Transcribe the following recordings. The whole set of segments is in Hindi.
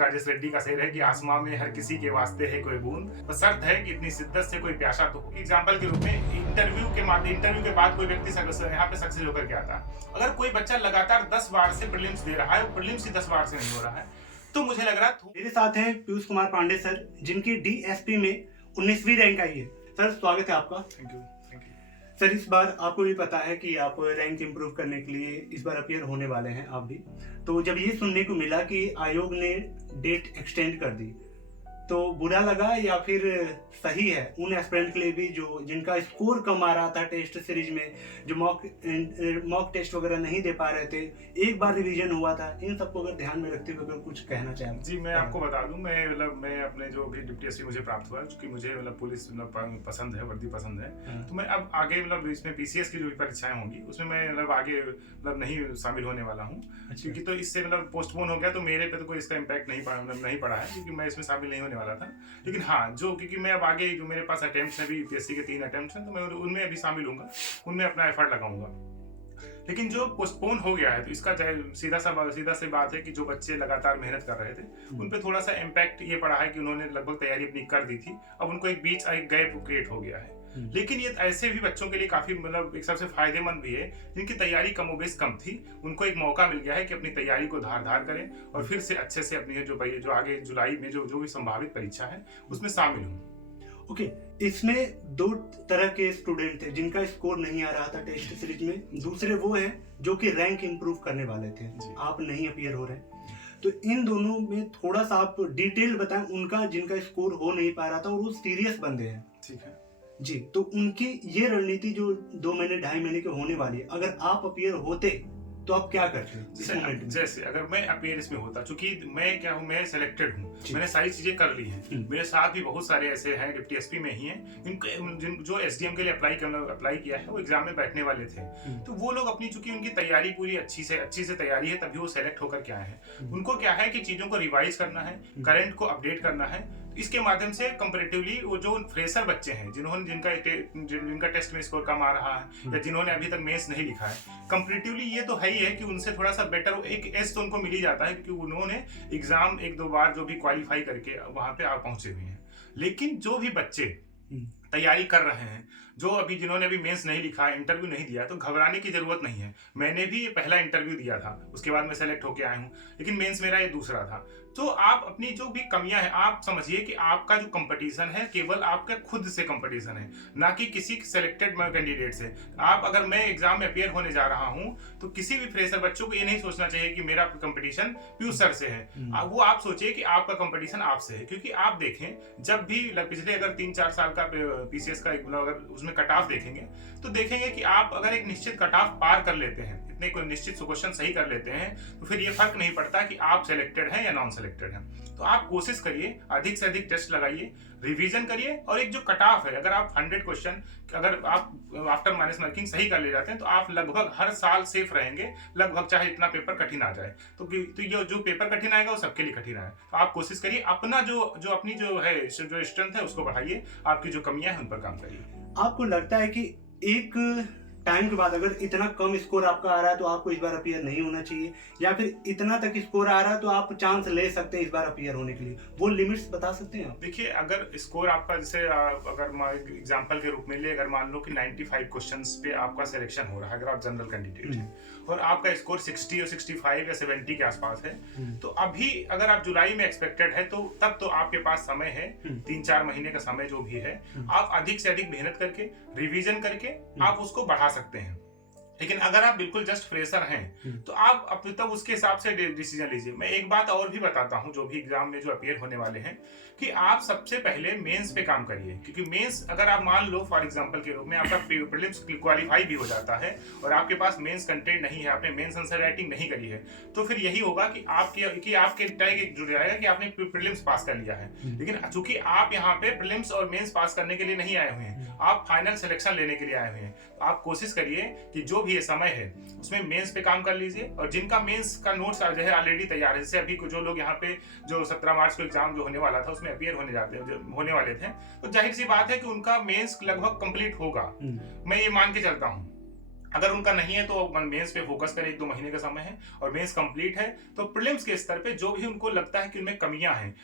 एक राजेश रेड्डी का शेर है कि आसमां में हर किसी के वास्ते है कोई बूंद, तो शर्त है कि इतनी शिद्दत से कोई प्यासा तो हो। एग्जाम्पल के रूप में इंटरव्यू के बाद कोई व्यक्ति यहाँ पे सक्सेस होकर के आता है। अगर कोई बच्चा लगातार 10 बार से प्रीलिम्स दे रहा है, प्रीलिम्स ही 10 बार से नहीं हो रहा है, तो मुझे लग रहा है। मेरे साथ हैं पीयूष कुमार पांडे सर, जिनकी DSP में 19वीं रैंक आई है। सर स्वागत है आपका। Thank you. सर इस बार आपको भी पता है कि आप रैंक इंप्रूव करने के लिए इस बार अपीयर होने वाले हैं आप भी। तो जब ये सुनने को मिला कि आयोग ने डेट एक्सटेंड कर दी, तो बुरा लगा या फिर सही है उन एस्पिरेंट के लिए भी जो जिनका स्कोर कम आ रहा था टेस्ट सीरीज में, जो मॉक टेस्ट वगैरह नहीं दे पा रहे थे, एक बार रिवीजन हुआ था, इन सबको अगर ध्यान में रखते हुए अगर कुछ कहना चाहें? जी मैं आपको बता दूं, मैं अपने जो भी डिप्टी एसपी मुझे प्राप्त हुआ, क्योंकि मुझे पुलिस पसंद है, वर्दी पसंद है, तो मैं अब आगे इसमें PCS की जो भी परीक्षाएं होंगी उसमें मैं आगे नहीं शामिल होने वाला हूँ। क्योंकि तो इससे पोस्टपोन हो गया, तो मेरे पे तो कोई इसका इम्पैक्ट नहीं पड़ा है, क्योंकि मैं इसमें शामिल नहीं होने वाला था। लेकिन हाँ, जो क्योंकि मैं अब आगे जो मेरे पास अटेम्प्ट्स हैं, अभी UPSC के 3 अटेम्प्ट्स हैं, तो मैं उनमें अभी शामिल हूँगा, उनमें अपना एफर्ट लगाऊंगा। लेकिन जो पोस्टपोन हो गया है, तो इसका सीधा सी बात है कि जो बच्चे लगातार मेहनत कर रहे थे उन पे थोड़ा सा इम्पैक्ट ये पड़ा है कि उन्होंने लगभग तैयारी अपनी कर दी थी, अब उनको एक गैप क्रिएट हो गया है। लेकिन ये ऐसे भी बच्चों के लिए काफी एक सबसे फायदेमंद भी है जिनकी तैयारी कमोबेश कम थी, उनको एक मौका मिल गया है कि अपनी तैयारी को धार करें और फिर से अच्छे से अपनी जो आगे जुलाई में जो भी संभावित परीक्षा है उसमें शामिल हों। ओके, इसमें 2 तरह के स्टूडेंट थे जिनका स्कोर नहीं आ रहा था टेस्ट सीरीज में। दूसरे वो हैं जो कि रैंक इंप्रूव करने वाले थे, आप नहीं अपीयर हो रहे हैं। तो इन दोनों में थोड़ा सा आप डिटेल बताएं, उनका जिनका स्कोर हो नहीं पा रहा था और वो सीरियस बंदे हैं। ठीक है जी, तो उनकी ये रणनीति जो 2 महीने 2.5 महीने के होने वाली है, अगर आप अपीयर होते तो आप क्या करते? जैसे अगर मैं अपीयरेंस में होता, चूंकि मैं क्या हूँ, मैं सिलेक्टेड हूँ, मैंने सारी चीजें कर ली हैं, मेरे साथ भी बहुत सारे ऐसे हैं डिप्टी एसपी में ही हैं जो SDM के लिए अप्लाई किया है, वो एग्जाम में बैठने वाले थे। तो वो लोग अपनी, चूंकि उनकी तैयारी पूरी अच्छी से तैयारी है, तभी वो सेलेक्ट होकर के आए हैं। उनको क्या है कि चीजों को रिवाइज करना है, करंट को अपडेट करना है। इसके माध्यम से कंपैरेटिवली वो जो फ्रेशर बच्चे हैं जिनका टेस्ट में स्कोर कम आ रहा है या जिन्होंने अभी तक मेंस नहीं लिखा है, कंपैरेटिवली ये तो है ही है कि उनसे थोड़ा सा बेटर एक एज तो उनको मिल ही जाता है, क्योंकि उन्होंने एग्जाम 1-2 बार जो भी क्वालिफाई करके वहां पे पहुंचे हुए हैं। लेकिन जो भी बच्चे तैयारी कर रहे हैं, जिन्होंने अभी मेंस नहीं लिखा है, इंटरव्यू नहीं दिया, तो घबराने की जरूरत नहीं है। मैंने भी पहला इंटरव्यू दिया था, उसके बाद मैं सेलेक्ट होके आया हूँ, लेकिन मेंस मेरा ये दूसरा था। तो आप अपनी जो भी कमियां हैं, आप समझिए कि आपका जो कंपटीशन है केवल आपके खुद से कंपटीशन है, ना कि किसी सिलेक्टेड कैंडिडेट से। अगर मैं एग्जाम में अपीयर होने जा रहा हूं, तो किसी भी फ्रेशर बच्चों को ये नहीं सोचना चाहिए कि मेरा कंपटीशन पीयूष सर से है। वो आप सोचिए कि आपका कंपटीशन आपसे है। क्योंकि आप देखें, जब भी पिछले अगर 3-4 साल का PCS का अगर उसमें कट ऑफ देखेंगे, तो देखेंगे कि आप अगर एक निश्चित कट ऑफ पार कर लेते हैं, इतने कोई निश्चित क्वेश्चन सही कर लेते हैं, तो फिर ये फर्क नहीं पड़ता कि आप सिलेक्टेड हैं या नॉन सिलेक्टेड हैं। तो आप कोशिश करिए, अधिक से अधिक टेस्ट लगाइए, रिवीजन करिए, और एक जो कट ऑफ है, अगर आप 100 क्वेश्चन अगर आप आफ्टर माइनस मार्किंग सही कर ले जाते हैं, तो आप लगभग हर साल सेफ रहेंगे, लगभग चाहे इतना पेपर कठिन आ जाए। तो ये जो पेपर कठिन आएगा वो सबके लिए कठिन आए। तो आप कोशिश करिए, अपना अपनी जो स्ट्रेंथ है उसको बढ़ाइए, आपकी जो कमियां हैं उन पर काम करिए। आपको लगता है कि एक टाइम के बाद अगर इतना कम स्कोर आपका आ रहा है तो आपको इस बार अपीयर नहीं होना चाहिए, या फिर इतना तक स्कोर आ रहा है तो आप चांस ले सकते हैं इस बार अपीयर होने के लिए? वो लिमिट्स बता सकते हैं आप? देखिए, अगर स्कोर आपका, जैसे अगर एग्जांपल के रूप में ले, अगर मान लो कि 95 क्वेश्चंस पे आपका सिलेक्शन हो रहा है, अगर आप जनरल कैंडिडेट हैं और आपका स्कोर 60 और 65 या 70 के आसपास है, तो अभी अगर आप जुलाई में एक्सपेक्टेड है, तो तब तो आपके पास समय है, 3-4 महीने का समय जो भी है, आप अधिक से अधिक मेहनत करके, रिवीजन करके आप उसको बढ़ा सकते हैं। लेकिन अगर आप बिल्कुल जस्ट फ्रेशर हैं, तो आप तब उसके हिसाब से डिसीजन लीजिए। मैं एक बात और भी बताता हूं, जो भी एग्जाम में जो अपीयर होने वाले हैं, कि आप सबसे पहले मेंस पे काम करिए। क्योंकि मेंस, अगर आप मान लो फॉर एग्जांपल के रूप में आपका प्रीलिम्स क्वालिफाई भी हो जाता है और आपके पास मेंस कंटेंट नहीं है, आपने मेंस आंसर राइटिंग नहीं करी है, तो फिर यही होगा कि आपके टैग एक जुड़ जाएगा कि आपने प्रीलिम्स पास कर लिया है। लेकिन चूंकि आप यहाँ पे प्रीलिम्स और मेंस पास करने के लिए नहीं आए हुए हैं, आप फाइनल सिलेक्शन लेने के लिए आए हुए हैं। तो आप कोशिश करिए कि जो भी ये समय है उसमें मेंस पे काम कर लीजिए, और जिनका मेंस का नोट्स जो है ऑलरेडी तैयार है, जैसे अभी जो लोग यहाँ पे जो 17 मार्च को एग्जाम जो होने वाला था उसमें अपीयर होने वाले थे, तो जाहिर सी बात है कि उनका मेंस लगभग कंप्लीट होगा, मैं ये मान के चलता हूँ। अगर उनका नहीं है तो मेंस पे फोकस करें, 1-2 महीने का समय है, और मेंस कंप्लीट है तो प्रीलिम्स के स्तर पे जो भी उनको लगता है कि उनमें कमियां हैं,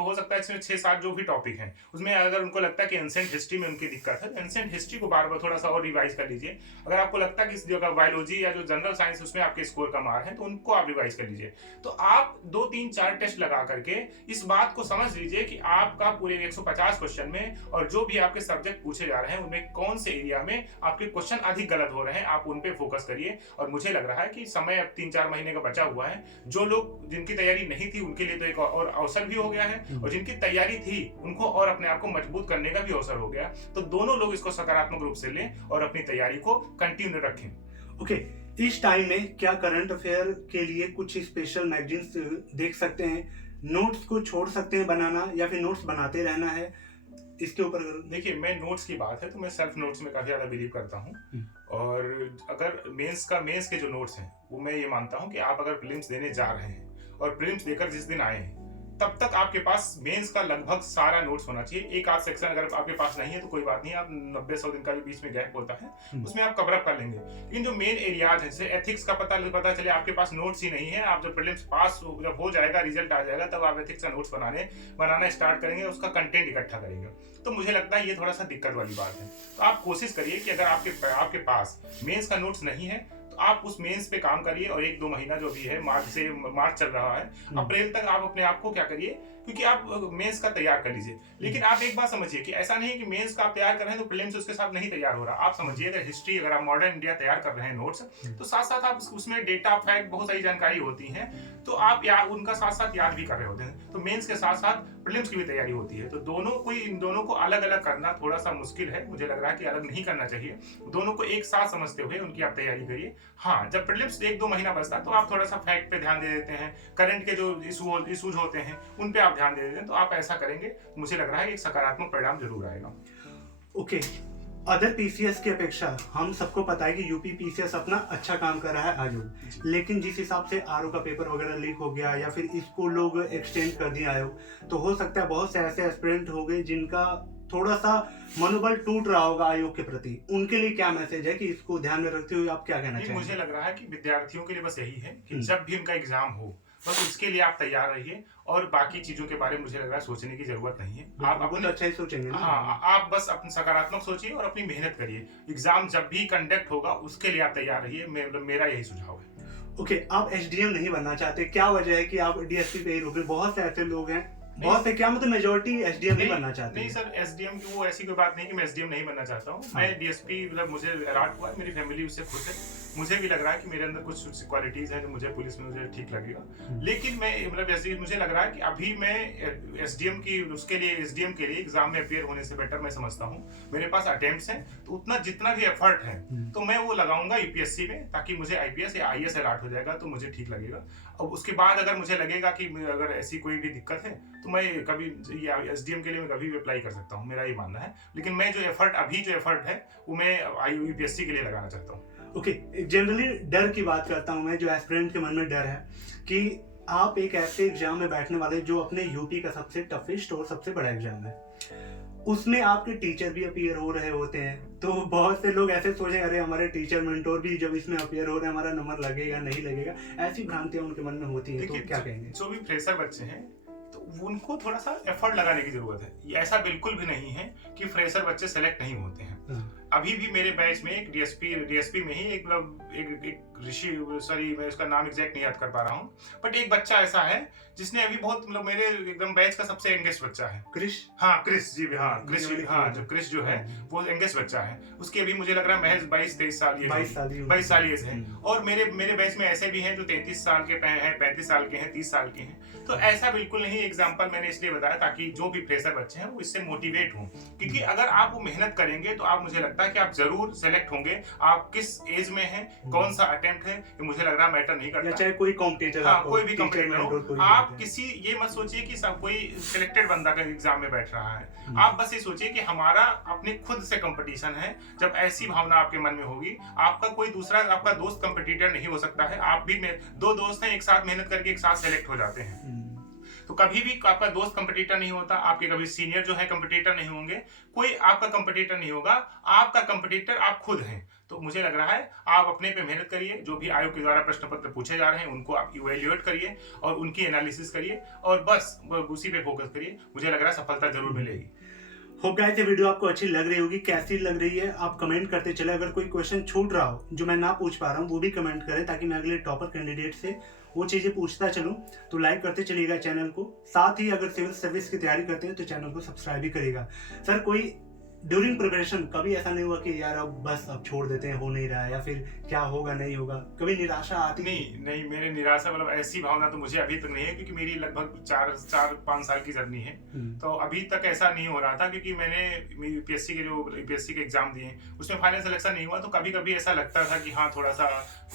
हो सकता है इसमें 6-7 जो भी टॉपिक हैं उसमें अगर उनको लगता है कि एंसेंट हिस्ट्री में उनकी दिक्कत है, एंसेंट हिस्ट्री को बार बार थोड़ा सा और रिवाइज कर लीजिए। अगर आपको लगता है कि इस जगह बायोलॉजी या जो जनरल साइंस उसमें आपके स्कोर कम आ रहे हैं तो उनको आप रिवाइज कर लीजिए। तो आप 2-3-4 टेस्ट लगा करके इस बात को समझ लीजिए कि आपका पूरे 150 क्वेश्चन में और जो भी आपके सब्जेक्ट पूछे जा रहे हैं उनमें कौन से एरिया में आपके क्वेश्चन अधिक गलत हो रहे हैं, आप उन पे फोकस करिए। और मुझे लग रहा है कि समय अब 3-4 महीने का बचा हुआ है, जो लोग जिनकी तैयारी नहीं थी उनके लिए तो एक और अवसर भी हो गया है, और जिनकी तैयारी थी उनको और अपने आप को मजबूत करने का भी अवसर हो गया। तो दोनों लोग इसको सकारात्मक रूप से लें और अपनी तैयारी को कंटिन्यू रखें। ओके, इस टाइम में क्या करंट अफेयर के लिए कुछ स्पेशल मैगजीन्स देख सकते हैं, नोट्स को छोड़ सकते हैं बनाना, या फिर नोट्स बनाते रहना है? इसके ऊपर देखिए, मैं नोट्स की बात है तो मैं सेल्फ नोट्स में काफी ज्यादा बिलीव करता हूँ। और अगर मेंस के जो नोट्स हैं वो मैं ये मानता हूँ कि आप अगर प्रीलिम्स देने जा रहे हैं और प्रीलिम्स देकर जिस दिन आए हैं तब तक आपके पास मेंस का लगभग सारा नोट्स होना चाहिए। एक आध सेक्शन अगर आपके पास नहीं है तो कोई बात नहीं, आप 90-100 दिन का जो बीच में गैप होता है उसमें आप कवर अप कर लेंगे। लेकिन जो मेन एरियाज है, जैसे एथिक्स का पता चले आपके पास नोट्स ही नहीं है, आप जब प्रीलिम्स पास जब हो जाएगा, रिजल्ट आ जाएगा, तब आप एथिक्स का नोट्स बनाना स्टार्ट करेंगे, उसका कंटेंट इकट्ठा करेंगे, तो मुझे लगता है ये थोड़ा सा दिक्कत वाली बात है। तो आप कोशिश करिए कि अगर आपके पास मेंस का नोट्स नहीं है तो आप उस मेंस पे काम करिए, और 1-2 महीना जो भी है, मार्च चल रहा है, अप्रैल तक आप अपने आप को क्या करिए, क्योंकि आप मेंस का तैयार कर लीजिए। लेकिन आप एक बात समझिए कि ऐसा नहीं है कि मेंस का आप तैयार कर रहे हैं तो प्रीलिम्स उसके साथ नहीं तैयार हो रहा। आप समझिए, अगर हिस्ट्री, अगर आप मॉडर्न इंडिया तैयार कर रहे हैं नोट्स, तो साथ साथ आप उसमें डेटा, फैक्ट, बहुत सारी जानकारी होती है, तो आप उनका साथ साथ याद भी कर रहे होते हैं। तो मेंस के साथ साथ प्रीलिम्स की भी तैयारी होती है। तो इन दोनों को अलग अलग करना थोड़ा सा मुश्किल है, मुझे लग रहा है कि अलग नहीं करना चाहिए, दोनों को एक साथ समझते हुए उनकी आप तैयारी करिए। हाँ, जब प्रीलिम्स 1-2 महीना बचता है तो आप थोड़ा सा फैक्ट पे ध्यान दे देते हैं, करंट के जो इशूज होते हैं उन पे आप ध्यान दे देते हैं, तो आप ऐसा करेंगे मुझे लग रहा है एक सकारात्मक परिणाम जरूर आएगा। ओके, अदर पीसीएस की अपेक्षा हम सबको पता है कि यूपी पीसीएस अपना अच्छा काम कर रहा है आयोग, लेकिन जिस हिसाब से आरओ का पेपर वगैरह लीक हो गया या फिर इसको लोग एक्सटेंड कर दिया आयोग, तो हो सकता है बहुत से ऐसे एस्पिरेंट हो गए जिनका थोड़ा सा मनोबल टूट रहा होगा आयोग के प्रति। उनके लिए क्या मैसेज है कि इसको ध्यान में रखते हुए आप क्या कहना चाहेंगे? मुझे लग रहा है कि विद्यार्थियों के लिए बस यही है कि जब भी उनका एग्जाम हो बस उसके लिए आप तैयार रहिए, और बाकी चीजों के बारे में मुझे लग रहा है सोचने की जरूरत नहीं है। आप अपने अच्छा ही सोचेंगे। हाँ, आप बस अपनी सकारात्मक सोचिए और अपनी मेहनत करिए। एग्जाम जब भी कंडक्ट होगा उसके लिए आप तैयार रहिए, मेरा यही सुझाव है। ओके, आप एसडीएम नहीं बनना चाहते, क्या वजह है कि आप डीएसपी पे ही रुके? बहुत से ऐसे लोग हैं, बहुत से, क्या मतलब मेजोरिटी एसडीएम नहीं बनना चाहते? नहीं सर, एसडीएम की वो ऐसी कोई बात नहीं कि मैं एसडीएम नहीं बनना चाहता हूँ। मैं डीएसपी, मतलब मुझे अलॉट हुआ, मेरी फैमिली उससे खुश है, मुझे भी लग रहा है कि मेरे अंदर कुछ क्वालिटीज हैं जो मुझे पुलिस में मुझे ठीक लगेगा। लेकिन मैं मतलब मुझे लग रहा है कि अभी मैं एसडीएम की उसके लिए एसडीएम के लिए एग्जाम में अपियर होने से बेटर मैं समझता हूँ मेरे पास अटेम्प्ट्स हैं, तो उतना जितना भी एफर्ट है तो मैं वो लगाऊंगा यूपीएससी में, ताकि मुझे आईपीएस या आईएएस अलॉट हो जाएगा तो मुझे ठीक लगेगा। और उसके बाद अगर मुझे लगेगा कि अगर ऐसी कोई भी दिक्कत है तो मैं कभी एसडीएम के लिए मैं कभी भी अप्लाई कर सकता हूँ, मेरा ये मानना है। लेकिन मैं जो एफर्ट है वो मैं यूपीएससी के लिए लगाना चाहता हूँ। ओके, जनरली डर की बात करता हूँ मैं, जो एस्पिरेंट के मन में डर है कि आप एक ऐसे एग्जाम में बैठने वाले जो अपने यूपी का सबसे टफेस्ट और सबसे बड़ा एग्जाम है, उसमें आपके टीचर भी अपीयर हो रहे होते हैं, तो बहुत से लोग ऐसे सोचेंगे अरे हमारे टीचर मेंटोर भी जब इसमें अपीयर हो रहे हैं, हमारा नंबर लगेगा नहीं लगेगा, ऐसी भ्रांतियां उनके मन में होती है। तो क्या कहेंगे? जो भी फ्रेशर बच्चे हैं तो उनको थोड़ा सा एफर्ट लगाने की जरूरत है। ऐसा बिल्कुल भी नहीं है कि फ्रेशर बच्चे सेलेक्ट नहीं होते हैं। अभी भी मेरे बैच में एक डीएसपी में ही एक ऋषि, सॉरी मैं उसका नाम एग्जैक्ट नहीं याद कर पा रहा हूँ, बट एक बच्चा ऐसा है जिसने अभी बहुत, मतलब मेरे एकदम बैच का सबसे यंगेस्ट बच्चा है। क्रिश जी, जो क्रिश जो है वो यंगेस्ट बच्चा है, उसकी अभी मुझे लग रहा है महज 22-23 साल एज है। और मेरे बैच में ऐसे भी हैं जो 33 साल के हैं, 35 साल के हैं, 30 साल के हैं। तो ऐसा बिल्कुल नहीं, एग्जाम्पल मैंने इसलिए बताया ताकि जो भी फ्रेशर बच्चे हैं वो इससे मोटिवेट हों, क्योंकि अगर आप वो मेहनत करेंगे तो आप, मुझे लगता है कि आप जरूर सेलेक्ट होंगे। आप किस एज में हैं, कौन सा अटेम्प्ट है, ये मुझे लग रहा है मैटर नहीं करता, चाहे कोई कॉम्पिटिटर, हाँ, कोई भी कॉम्पिटिटर हो। आप किसी, ये मत सोचिए कि सब कोई सिलेक्टेड बंदा का एग्जाम में बैठ रहा है। आप बस ये सोचिए कि हमारा अपने खुद से कंपटीशन है। जब ऐसी भावना आपके मन में होगी, आपका कोई दूसरा, आपका दोस्त कंपटीटर नहीं हो सकता है। आप भी, 2 दोस्त हैं, एक साथ मेहनत करके एक साथ सेलेक्ट हो जाते हैं। तो कभी भी आपका दोस्त कंपटीटर नहीं होता, आपके कभी सीनियर जो है कंपटीटर नहीं होंगे, कोई आपका कंपटीटर नहीं होगा, आपका कंपटीटर आप खुद हैं। तो मुझे लग रहा है आप अपने पे मेहनत करिए, जो भी आयोग के द्वारा प्रश्न पत्र पूछे जा रहे हैं उनको आप इवेल्युएट करिए और उनकी एनालिसिस करिए और बस उसी पे फोकस करिए। मुझे लग रहा है सफलता जरूर मिलेगी। होप गाइस ये वीडियो आपको अच्छी लग रही होगी। कैसी लग रही है आप कमेंट करते चले। अगर कोई क्वेश्चन छूट रहा हो जो मैं ना पूछ पा रहा हूँ वो भी कमेंट करें, ताकि मैं अगले टॉपर कैंडिडेट से वो चीज़ें पूछता चलूँ। तो लाइक करते चलिएगा चैनल को। साथ ही अगर सिविल सर्विस की तैयारी करते हैं तो चैनल को सब्सक्राइब भी करिएगा। सर कोई ड्यूरिंग प्रिपरेशन कभी ऐसा नहीं हुआ कि यार अब छोड़ देते हैं, हो नहीं रहा है, या फिर क्या होगा नहीं होगा, कभी निराशा आती? नहीं, मेरे निराशा मतलब ऐसी भावना तो मुझे अभी तक नहीं है, क्योंकि मेरी लगभग 4-5 साल की जर्नी है। तो अभी तक ऐसा नहीं हो रहा था, क्योंकि मैंने यूपीएससी के एग्जाम दिए उसमें फाइनल सिलेक्शन नहीं हुआ। तो कभी कभी ऐसा लगता था कि हाँ थोड़ा सा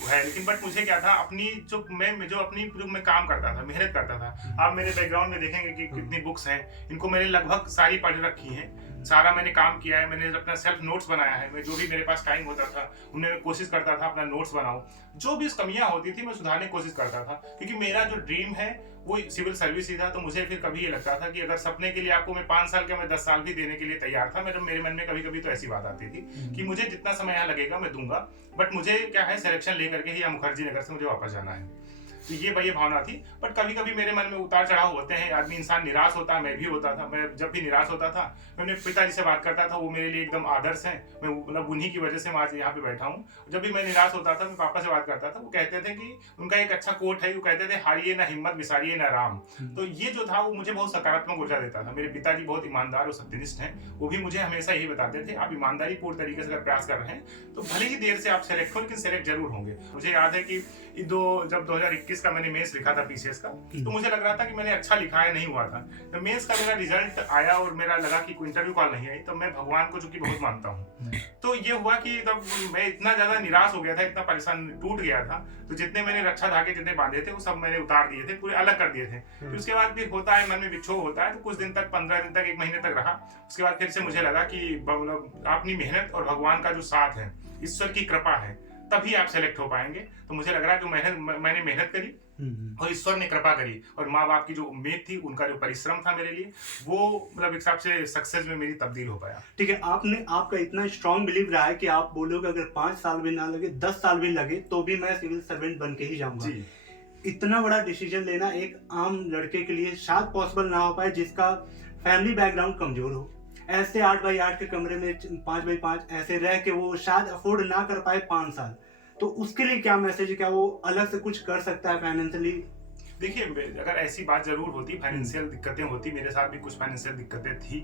है, लेकिन बट मुझे क्या था, अपनी जो मैं काम करता था, मेहनत करता था। आप मेरे बैकग्राउंड में देखेंगे कि कितनी बुक्स हैं, इनको मैंने लगभग सारी पढ़ रखी हैं, सारा मैंने काम किया है। मैंने अपना सेल्फ नोट्स बनाया है। मैं जो भी मेरे पास टाइम होता था उनमें मैं कोशिश करता था अपना नोट्स बनाऊं। जो भी कमियां होती थी मैं सुधारने की कोशिश करता था, क्योंकि मेरा जो ड्रीम है वो सिविल सर्विस ही था। तो मुझे फिर कभी ये लगता था कि अगर सपने के लिए आपको मैं 5 साल का, मैं 10 साल भी देने के लिए तैयार था। मेरे मन में कभी कभी तो ऐसी बात आती थी कि मुझे जितना समय यहाँ लगेगा मैं दूंगा, बट मुझे क्या है, सिलेक्शन लेकर के ही या मुखर्जी नगर से मुझे वापस जाना है। तो ये भावना थी। बट कभी कभी मेरे मन में उतार चढ़ाव होते हैं, आदमी इंसान निराश होता है, मैं भी होता था। मैं जब भी निराश होता था मैं अपने पिताजी से बात करता था, वो मेरे लिए एकदम आदर्श हैं। मैं मतलब उन्हीं की वजह से मैं आज यहाँ पे बैठा हूँ। जब भी मैं निराश होता था मैं पापा से बात करता था, वो कहते थे कि उनका एक अच्छा कोट है, वो कहते थे हारिए ना हिम्मत, विसारिए ना राम। तो ये जो था वो मुझे बहुत सकारात्मक ऊर्जा देता था। मेरे पिताजी बहुत ईमानदार और सत्यनिष्ठ हैं, वो भी मुझे हमेशा यही बताते थे, आप ईमानदारी पूर्ण तरीके से अगर प्रयास कर रहे हैं तो भले ही देर से आप सेलेक्ट हो, लेकिन सेलेक्ट जरूर होंगे। मुझे याद है कि जब 2021 का मैंने मेंस लिखा था पीसीएस का, तो मुझे लग रहा था कि मैंने अच्छा लिखा है, नहीं हुआ था। तो मेंस का मेरा रिजल्ट आया और मेरा लगा कि कोई इंटरव्यू कॉल नहीं आई, तो मैं भगवान को चूंकि बहुत मानता हूँ, तो ये हुआ कि तब मैं इतना ज्यादा निराश हो गया था, इतना परेशान टूट गया था। तो जितने मैंने रक्षा धागे जितने बांधे थे वो सब मैंने उतार दिए थे, पूरे अलग कर दिए थे। फिर उसके बाद फिर होता है मन में विक्षोभ होता है, तो कुछ दिन तक, 15 दिन तक, 1 महीने तक रहा। उसके बाद फिर से मुझे लगा कि मतलब अपनी मेहनत और भगवान का जो साथ है, ईश्वर की कृपा है, तभी आप सेलेक्ट हो पाएंगे। तो मुझे लग रहा है जो मैंने मेहनत करी और ईश्वर ने कृपा करी, और माँ बाप की जो उम्मीद थी, उनका जो परिश्रम था मेरे लिए, वो मतलब एक हिसाब से सक्सेस में मेरी तब्दील हो पाया। ठीक है, आपका इतना स्ट्रांग बिलीव रहा है कि आप बोलोगे अगर 5 साल भी ना लगे, 10 साल भी लगे, तो भी मैं सिविल सर्वेंट बन के ही जाऊंगा। इतना बड़ा डिसीजन लेना एक आम लड़के के लिए शायद पॉसिबल ना हो पाए, जिसका फैमिली बैकग्राउंड कमजोर हो। ऐसे 8x8 के कमरे में 5x5 ऐसे रह के वो शायद अफोर्ड ना कर पाए 5 साल। तो उसके लिए क्या मैसेज है, क्या वो अलग से कुछ कर सकता है फाइनेंशियली? देखिए, अगर ऐसी बात जरूर होती, फाइनेंशियल दिक्कतें होती, मेरे साथ भी कुछ फाइनेंशियल दिक्कतें थी,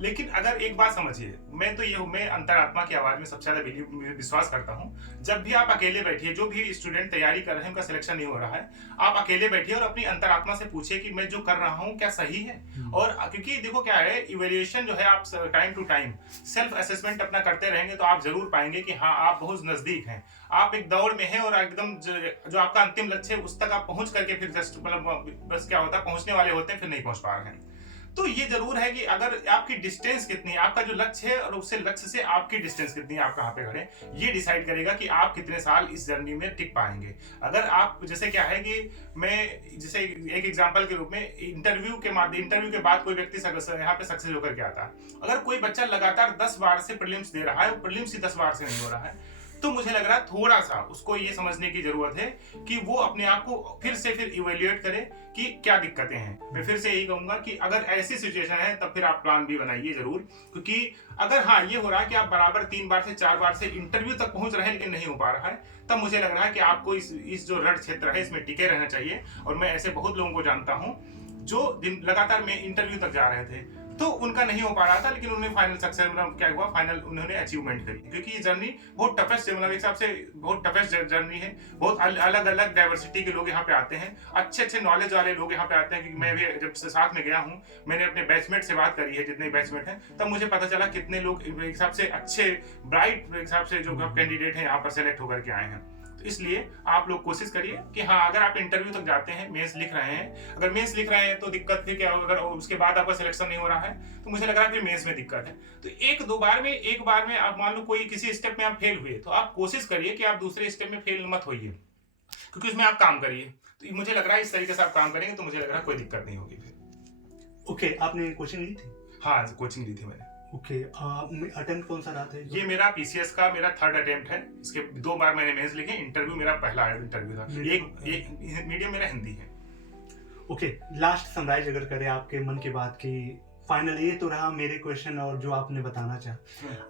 लेकिन अगर एक बात समझिए, मैं अंतरात्मा की आवाज में सबसे ज्यादा विश्वास करता हूँ। जब भी आप अकेले बैठिए, जो भी स्टूडेंट तैयारी कर रहे हैं उनका सिलेक्शन नहीं हो रहा है, आप अकेले बैठिए और अपनी अंतरात्मा से पूछिए कि मैं जो कर रहा हूँ क्या सही है। और क्योंकि देखो क्या है, इवैल्यूएशन जो है, आप time to time self assessment अपना करते रहेंगे तो आप जरूर पाएंगे कि हाँ आप बहुत नजदीक हैं, आप एक दौड़ में हैं, और एकदम जो आपका अंतिम लक्ष्य है उस तक आप पहुंच करके फिर मतलब बस क्या होता है, पहुंचने वाले होते हैं, फिर नहीं पहुंच पा रहे हैं। तो ये जरूर है कि अगर आपकी डिस्टेंस कितनी है, आपका जो लक्ष्य है और उससे लक्ष्य से आपकी डिस्टेंस कितनी है, आप कहाँ पे खड़े, ये डिसाइड करेगा कि आप कितने साल इस जर्नी में टिक पाएंगे। अगर आप, जैसे क्या है कि मैं जैसे एक एग्जांपल के रूप में, इंटरव्यू के बाद कोई व्यक्ति यहाँ पे सक्सेस होकर के आता है। अगर कोई बच्चा लगातार 10 बार से प्रीलिम्स दे रहा है, प्रीलिम्स ही 10 बार से नहीं हो रहा है, तो मुझे लग रहा है थोड़ा सा उसको ये समझने की जरूरत है कि वो अपने आप को फिर इवैल्यूएट करे कि क्या दिक्कतें हैं। मैं फिर से यही कहूंगा कि अगर ऐसी सिचुएशन है तब फिर आप प्लान बी बनाइए जरूर, क्योंकि अगर हाँ ये हो रहा है कि आप बराबर 3 बार से 4 बार से इंटरव्यू तक पहुंच रहे हैं लेकिन नहीं हो पा रहा है, तब मुझे लग रहा है कि आपको इस जो रण क्षेत्र है इसमें टिके रहना चाहिए। और मैं ऐसे बहुत लोगों को जानता हूँ जो लगातार में इंटरव्यू तक जा रहे थे, तो उनका नहीं हो पा रहा था, लेकिन उन्होंने फाइनल सक्सेस, मतलब क्या हुआ, फाइनल उन्होंने अचीवमेंट करी। क्योंकि ये जर्नी बहुत टफेस्ट, मतलब एक हिसाब से बहुत टफेस्ट जर्नी है। बहुत अलग अलग डाइवर्सिटी के लोग यहाँ पे आते हैं, अच्छे नॉलेज वाले लोग यहाँ पे आते हैं। क्योंकि मैं भी जब से साथ में गया हूँ, मैंने अपने बैचमेट से बात करी है, जितने बैचमेट हैं, तब मुझे पता चला कितने लोग एक हिसाब से अच्छे ब्राइट हिसाब से जो कैंडिडेट हैं यहाँ पर सेलेक्ट होकर के आए हैं। इसलिए आप लोग कोशिश करिए कि हाँ अगर आप इंटरव्यू तक जाते हैं, मेंस लिख रहे हैं, अगर मेंस लिख रहे हैं तो दिक्कत थी कि अगर उसके बाद आपका सिलेक्शन नहीं हो रहा है तो मुझे लग रहा है कि मेंस में दिक्कत है। तो एक बार में आप मान लो कोई किसी स्टेप में आप फेल हुए, तो आप कोशिश करिए कि आप दूसरे स्टेप में फेल मत होइए, क्योंकि उसमें आप काम करिए। तो मुझे लग रहा है इस तरीके से आप काम करेंगे तो मुझे लग रहा है कोई दिक्कत नहीं होगी फिर। ओके, आपने कोचिंग ली थी? हाँ, कोचिंग ली थी मैंने। ओके, अटेम्प्ट कौन सा रहा था? ये मेरा पीसीएस का मेरा 3rd अटेम्प्ट है। इसके 2 बार मैंने मेंस लिखे, इंटरव्यू मेरा पहला इंटरव्यू था। एक मीडियम मेरा हिंदी है। ओके, लास्ट समराइज अगर करें आपके मन की बात की, फाइनल ये तो रहा मेरे क्वेश्चन और जो आपने बताना चाहा,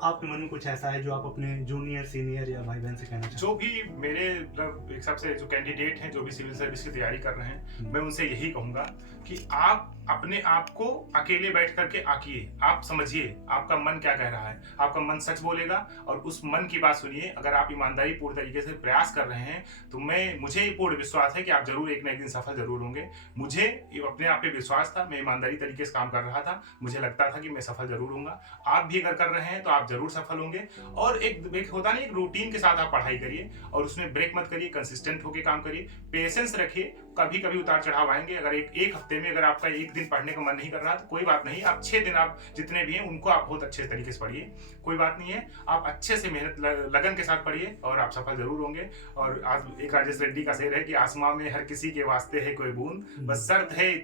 आपके मन में कुछ ऐसा है जो आप अपने जूनियर, सीनियर या भाई बहन से कहना चाहते? जो भी मेरे मतलब एक सबसे जो कैंडिडेट हैं, जो भी सिविल सर्विस की तैयारी कर रहे हैं, मैं उनसे यही कहूंगा कि आप अपने आप को अकेले बैठ करके आकिए, आप समझिए आपका मन क्या कह रहा है। आपका मन सच बोलेगा और उस मन की बात सुनिए। अगर आप ईमानदारी पूर्ण तरीके से प्रयास कर रहे हैं तो मुझे पूर्ण विश्वास है कि आप जरूर एक ना एक दिन सफल जरूर होंगे। मुझे अपने आप पे विश्वास था, मैं ईमानदारी तरीके से काम कर रहा था, मुझे लगता था कि मैं सफल जरूर होऊंगा। आप भी अगर कर रहे हैं तो आप जरूर सफल होंगे। और एक होता नहीं, एक रूटीन के साथ आप पढ़ाई करिए और उसमें ब्रेक मत करिए, कंसिस्टेंट होकर काम करिए, पेशेंस रखिए। कभी कभी उतार चढ़ाव आएंगे। अगर एक हफ्ते में अगर आपका एक दिन पढ़ने का मन नहीं कर रहा तो कोई बात नहीं, आप 6 दिन आप जितने भी हैं उनको आप बहुत अच्छे तरीके से पढ़िए, कोई बात नहीं है। आप अच्छे से मेहनत लगन के साथ पढ़िए और आप सफल जरूर होंगे। और आज एक राजेश रेड्डी का शेर है कि आसमां में हर किसी के वास्ते है कोई बूंद, बस शर्त है कि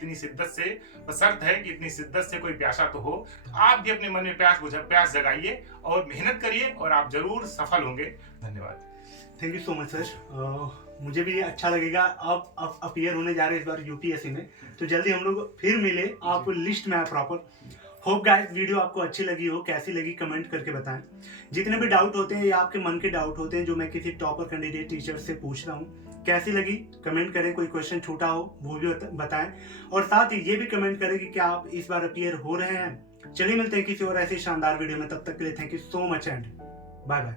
इतनी शिद्दत से कोई प्यासा तो हो। तो आप भी अपने मन में प्यास जगाइए और मेहनत करिए और आप जरूर सफल होंगे। धन्यवाद। Thank you so much sir. मुझे भी अच्छा लगेगा। आप अपीयर होने जा रहे हैं इस बार यूपीएससी में, तो जल्दी हम लोग फिर मिले, आप लिस्ट में आए प्रॉपर। होप गाइस वीडियो आपको अच्छी लगी हो, कैसी लगी कमेंट करके बताएं। जितने भी डाउट होते हैं या आपके मन के डाउट होते हैं जो मैं किसी टॉपर कैंडिडेट टीचर से पूछ रहा हूँ, कैसी लगी कमेंट करें। कोई क्वेश्चन छूटा हो वो भी बताएं और साथ ही ये भी कमेंट करें कि क्या आप इस बार अपीयर हो रहे हैं। चलिए मिलते हैं किसी और ऐसी शानदार वीडियो में, तब तक के लिए thank you so much and bye bye.